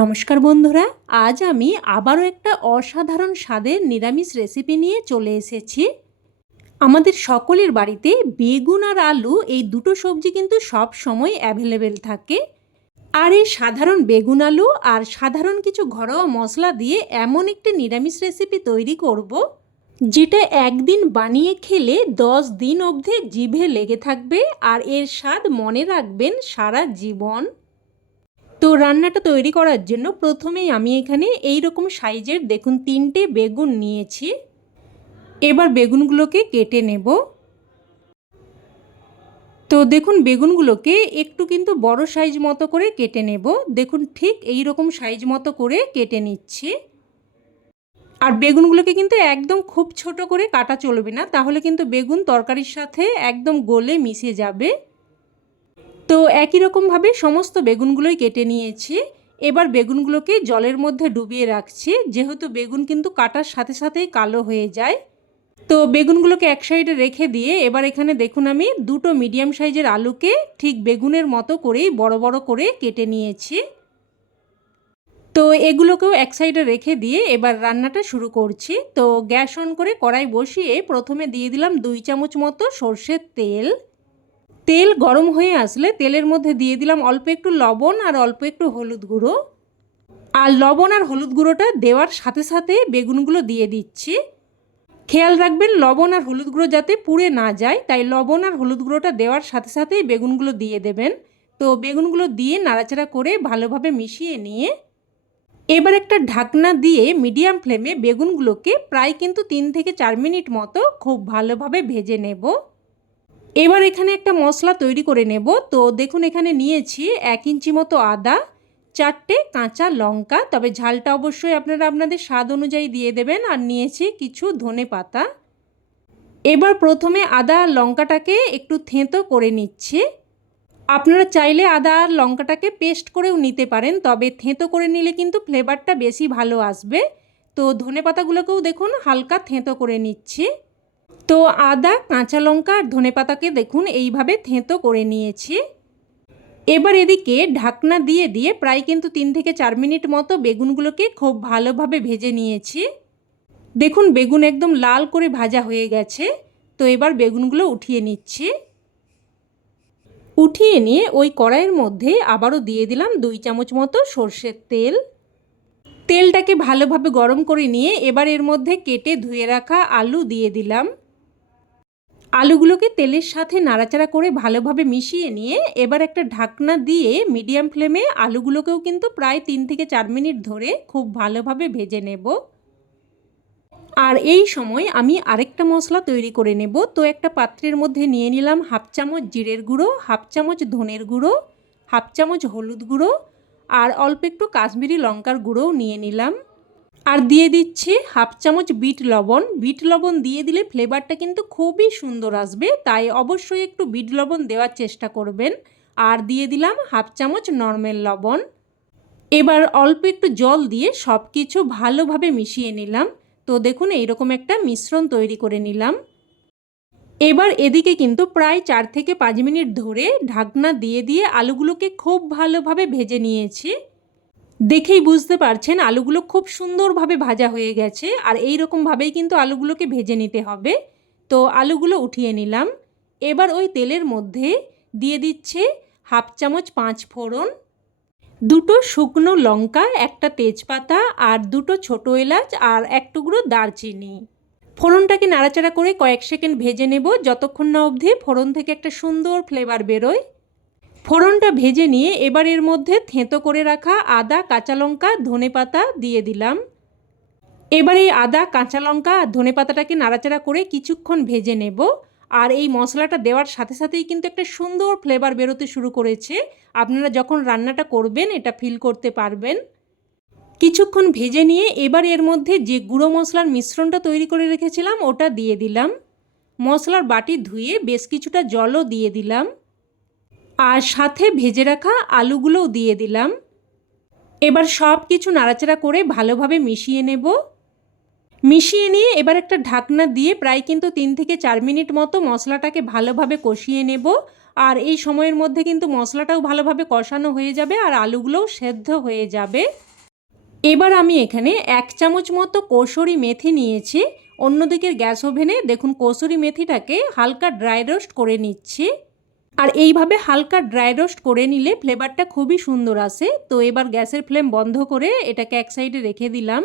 নমস্কার বন্ধুরা, আজ আমি আবারও একটা অসাধারণ স্বাদের নিরামিষ রেসিপি নিয়ে চলে এসেছি। আমাদের সকলের বাড়িতে বেগুন আর আলু এই দুটো সবজি কিন্তু সব সময় অ্যাভেলেবেল থাকে। আর এই সাধারণ বেগুন আলু আর সাধারণ কিছু ঘরোয়া মশলা দিয়ে এমন একটি নিরামিষ রেসিপি তৈরি করব, যেটা একদিন বানিয়ে খেলে দশ দিন অবধি জিভে লেগে থাকবে আর এর স্বাদ মনে রাখবেন সারা জীবন। তো রান্নাটা তৈরি করার জন্য প্রথমেই আমি এখানে এই রকম সাইজের দেখুন তিনটে বেগুন নিয়েছি। এবার বেগুনগুলোকে কেটে নেব। তো দেখুন বেগুনগুলোকে একটু কিন্তু বড় সাইজ মতো করে কেটে নেব। দেখুন ঠিক এই রকম সাইজ মতো করে কেটে নিচ্ছি। আর বেগুনগুলোকে কিন্তু একদম খুব ছোট করে কাটা চলবে না, তাহলে কিন্তু বেগুন তরকারির সাথে একদম গলে মিশে যাবে। তো একই রকমভাবে সমস্ত বেগুনগুলোই কেটে নিয়েছি। এবার বেগুনগুলোকে জলের মধ্যে ডুবিয়ে রাখছি। যেহেতু বেগুন কিন্তু কাটার সাথে সাথেই কালো হয়ে যায়। তো বেগুনগুলোকে এক সাইডে রেখে দিয়ে এবার এখানে দেখুন আমি দুটো মিডিয়াম সাইজের আলুকে ঠিক বেগুনের মতো করেই বড় বড় করে কেটে নিয়েছি। তো এগুলোকেও এক সাইডে রেখে দিয়ে এবার রান্নাটা শুরু করছি। তো গ্যাস অন করে কড়াই বসিয়ে প্রথমে দিয়ে দিলাম দুই চামচ মতো সর্ষের তেল। তেল গরম হয়ে আসলে তেলের মধ্যে দিয়ে দিলাম অল্প একটু লবণ আর অল্প একটু হলুদ গুঁড়ো। আর লবণ আর হলুদ গুঁড়োটা দেওয়ার সাথে সাথে বেগুনগুলো দিয়ে দিচ্ছি। খেয়াল রাখবেন লবণ আর হলুদ গুঁড়ো যাতে পুড়ে না যায়, তাই লবণ আর হলুদ গুঁড়োটা দেওয়ার সাথে সাথেই বেগুনগুলো দিয়ে দেবেন। তো বেগুনগুলো দিয়ে নাড়াচাড়া করে ভালোভাবে মিশিয়ে নিয়ে এবার একটা ঢাকনা দিয়ে মিডিয়াম ফ্লেমে বেগুনগুলোকে প্রায় কিন্তু তিন থেকে চার মিনিট মতো খুব ভালোভাবে ভেজে নেব। এবার এখানে একটা মশলা তৈরি করে নেব। তো দেখুন, এখানে নিয়েছি এক ইঞ্চি মতো আদা, চারটে কাঁচা লঙ্কা। তবে ঝালটা অবশ্যই আপনারা আপনাদের স্বাদ অনুযায়ী দিয়ে দেবেন। আর নিয়েছি কিছু ধনে পাতা। এবার প্রথমে আদা আর লঙ্কাটাকে একটু থেঁতো করে নিচ্ছি। আপনারা চাইলে আদা আর লঙ্কাটাকে পেস্ট করেও নিতে পারেন, তবে থেঁতো করে নিলে কিন্তু ফ্লেভারটা বেশি ভালো আসবে। তো ধনে পাতাগুলোকেও দেখুন, হালকা থেঁতো করে নিচ্ছি। তো আদা, কাঁচা লঙ্কা আর ধনে পাতাকে দেখুন এইভাবে থেঁতো করে নিয়েছি। এবার এদিকে ঢাকনা দিয়ে দিয়ে প্রায় কিন্তু তিন থেকে চার মিনিট মতো বেগুনগুলোকে খুব ভালোভাবে ভেজে নিয়েছি। দেখুন, বেগুন একদম লাল করে ভাজা হয়ে গেছে। তো এবার বেগুনগুলো উঠিয়ে নিচ্ছি। উঠিয়ে নিয়ে ওই কড়াইয়ের মধ্যে আবারও দিয়ে দিলাম দুই চামচ মতো সর্ষের তেল। তেলটাকে ভালোভাবে গরম করে নিয়ে এবার এর মধ্যে কেটে ধুয়ে রাখা আলু দিয়ে দিলাম। আলুগুলোকে তেলের সাথে নাড়াচাড়া করে ভালোভাবে মিশিয়ে নিয়ে এবার একটা ঢাকনা দিয়ে মিডিয়াম ফ্লেমে আলুগুলোকেও কিন্তু প্রায় তিন থেকে চার মিনিট ধরে খুব ভালোভাবে ভেজে নেব। আর এই সময় আমি আরেকটা মশলা তৈরি করে নেব। তো একটা পাত্রের মধ্যে নিয়ে নিলাম হাফ চামচ জিরের গুঁড়ো, হাফ চামচ ধনের গুঁড়ো, হাফ চামচ হলুদ গুঁড়ো আর অল্প একটু কাশ্মীরি লঙ্কার গুঁড়োও নিয়ে নিলাম। আর দিয়ে দিচ্ছি হাফ চামচ বিট লবণ। বিট লবণ দিয়ে দিলে ফ্লেভারটা কিন্তু খুবই সুন্দর আসবে, তাই অবশ্যই একটু বিট লবণ দেওয়ার চেষ্টা করবেন। আর দিয়ে দিলাম হাফ চামচ নর্মাল লবণ। এবার অল্প একটু জল দিয়ে সব কিছু ভালোভাবে মিশিয়ে নিলাম। তো দেখুন, এইরকম একটা মিশ্রণ তৈরি করে নিলাম। এবার এদিকে কিন্তু প্রায় চার থেকে পাঁচ মিনিট ধরে ঢাকনা দিয়ে দিয়ে আলুগুলোকে খুব ভালোভাবে ভেজে নিয়েছি। দেখেই বুঝতে পারছেন আলুগুলো খুব সুন্দরভাবে ভাজা হয়ে গেছে আর এই রকমভাবেই কিন্তু আলুগুলোকে ভেজে নিতে হবে। তো আলুগুলো উঠিয়ে নিলাম। এবার ওই তেলের মধ্যে দিয়ে দিচ্ছে হাফ চামচ পাঁচ ফোড়ন, দুটো শুকনো লঙ্কা, একটা তেজপাতা আর দুটো ছোটো এলাচ আর এক টুকরো দারচিনি। ফোড়নটাকে নাড়াচাড়া করে কয়েক সেকেন্ড ভেজে নেব। যতক্ষণ না অবধি ফোড়ন থেকে একটা সুন্দর ফ্লেভার বেরোয়। ফোড়নটা ভেজে নিয়ে এবার এর মধ্যে থেঁতো করে রাখা আদা, কাঁচা লঙ্কা, ধনে পাতা দিয়ে দিলাম। এবার এই আদা, কাঁচা লঙ্কা আর ধনে পাতাটাকে নাড়াচাড়া করে কিছুক্ষণ ভেজে নেব। আর এই মশলাটা দেওয়ার সাথে সাথেই কিন্তু একটা সুন্দর ফ্লেভার বেরোতে শুরু করেছে। আপনারা যখন রান্নাটা করবেন, এটা ফিল করতে পারবেন। কিছুক্ষণ ভেজে নিয়ে এবার এর মধ্যে যে গুঁড়ো মশলার মিশ্রণটা তৈরি করে রেখেছিলাম, ওটা দিয়ে দিলাম। মশলার বাটি ধুয়ে বেশ কিছুটা জলও দিয়ে দিলাম। আর সাথে ভেজে রাখা আলুগুলোও দিয়ে দিলাম। এবার সব কিছু নাড়াচাড়া করে ভালোভাবে মিশিয়ে নেব। মিশিয়ে নিয়ে এবার একটা ঢাকনা দিয়ে প্রায় কিন্তু তিন থেকে চার মিনিট মতো মশলাটাকে ভালোভাবে কষিয়ে নেব। আর এই সময়ের মধ্যে কিন্তু মশলাটাও ভালোভাবে কষানো হয়ে যাবে আর আলুগুলোও সেদ্ধ হয়ে যাবে। এবার আমি এখানে এক চামচ মতো কসুরি মেথি নিয়েছি। অন্যদিকের গ্যাস ওভেনে দেখুন কসুরি মেথিটাকে হালকা ড্রাই রোস্ট করে নিচ্ছি। আর এইভাবে হালকা ড্রাই রোস্ট করে নিলে ফ্লেভারটা খুবই সুন্দর আসে। তো এবার গ্যাসের ফ্লেম বন্ধ করে এটাকে এক সাইডে রেখে দিলাম।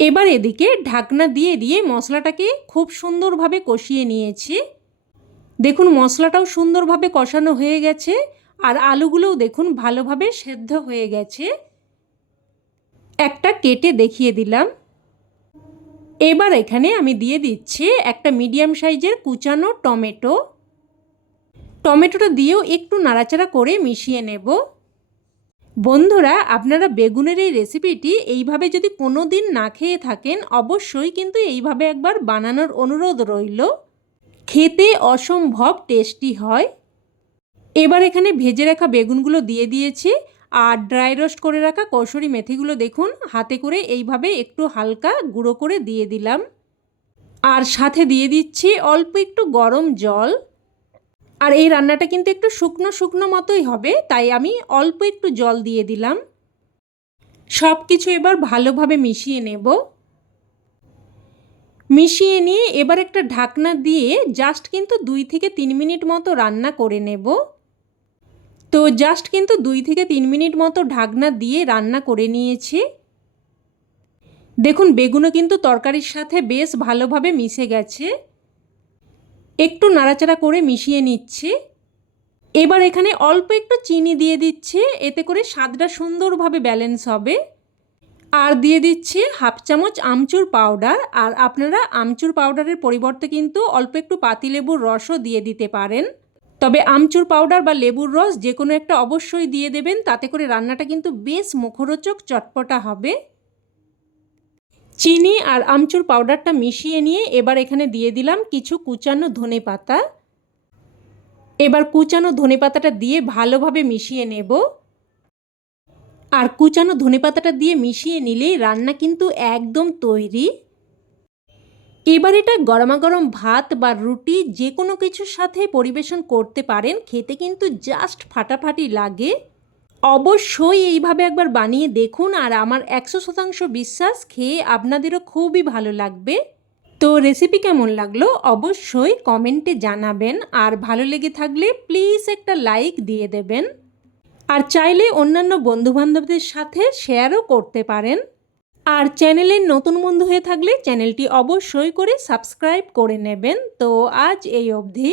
এবার এদিকে ঢাকনা দিয়ে দিয়ে মশলাটাকে খুব সুন্দরভাবে কষিয়ে নিয়েছি। দেখুন, মশলাটাও সুন্দরভাবে কষানো হয়ে গেছে আর আলুগুলোও দেখুন ভালোভাবে সেদ্ধ হয়ে গেছে। একটা কেটে দেখিয়ে দিলাম। এবার এখানে আমি দিয়ে দিচ্ছি একটা মিডিয়াম সাইজের কুচানো টমেটো। টমেটোটা দিয়েও একটু নাড়াচাড়া করে মিশিয়ে নেব। বন্ধুরা, আপনারা বেগুনের এই রেসিপিটি এইভাবে যদি কোনো দিন না খেয়ে থাকেন, অবশ্যই কিন্তু এইভাবে একবার বানানোর অনুরোধ রইল। খেতে অসম্ভব টেস্টি হয়। এবার এখানে ভেজে রাখা বেগুনগুলো দিয়ে দিয়েছি। আর ড্রাই রোস্ট করে রাখা কসুরি মেথিগুলো দেখুন, হাতে করে এইভাবে একটু হালকা গুঁড়ো করে দিয়ে দিলাম। আর সাথে দিয়ে দিচ্ছি অল্প একটু গরম জল। আর এই রান্নাটা কিন্তু একটু শুকনো শুকনো মতোই হবে, তাই আমি অল্প একটু জল দিয়ে দিলাম। সব কিছু এবার ভালোভাবে মিশিয়ে নেব। মিশিয়ে নিয়ে এবার একটা ঢাকনা দিয়ে জাস্ট কিন্তু দুই থেকে তিন মিনিট মতো রান্না করে নেব। তো জাস্ট কিন্তু দুই থেকে তিন মিনিট মতো ঢাকনা দিয়ে রান্না করে নিয়েছি। দেখুন, বেগুনও কিন্তু তরকারির সাথে বেশ ভালোভাবে মিশে গেছে। একটু নাড়াচাড়া করে মিশিয়ে নিচ্ছি। এবার এখানে অল্প একটু চিনি দিয়ে দিচ্ছে, এতে করে স্বাদটা সুন্দরভাবে ব্যালেন্স হবে। আর দিয়ে দিচ্ছে হাফ চামচ আমচুর পাউডার আর আপনারা আমচুর পাউডারের পরিবর্তে কিন্তু অল্প একটু পাতিলেবুর রসও দিয়ে দিতে পারেন। তবে আমচুর পাউডার বা লেবুর রস যে কোনো একটা অবশ্যই দিয়ে দেবেন, তাতে করে রান্নাটা কিন্তু বেশ মুখরোচক চটপটা হবে। চিনি আর আমচুর পাউডারটা মিশিয়ে নিয়ে এবার এখানে দিয়ে দিলাম কিছু কুচানো ধনে পাতা। এবার কুচানো ধনে পাতাটা দিয়ে ভালোভাবে মিশিয়ে নেব। আর কুচানো ধনে পাতাটা দিয়ে মিশিয়ে নিলেই রান্না কিন্তু একদম তৈরি। এবার এটা গরমাগরম ভাত বা রুটি যে কোনো কিছুর সাথে পরিবেশন করতে পারেন, খেতে কিন্তু জাস্ট ফাটাফাটি লাগে। অবশ্যই এইভাবে একবার বানিয়ে দেখুন আর আমার একশো শতাংশ বিশ্বাস খেয়ে আপনাদেরও খুবই ভালো লাগবে। তো রেসিপি কেমন লাগল অবশ্যই কমেন্টে জানাবেন আর ভালো লেগে থাকলে প্লিজ একটা লাইক দিয়ে দেবেন। আর চাইলে অন্যান্য বন্ধুবান্ধবদের সাথে শেয়ারও করতে পারেন। আর চ্যানেলের নতুন বন্ধু হয়ে থাকলে চ্যানেলটি অবশ্যই করে সাবস্ক্রাইব করে নেবেন। তো আজ এই অবধি।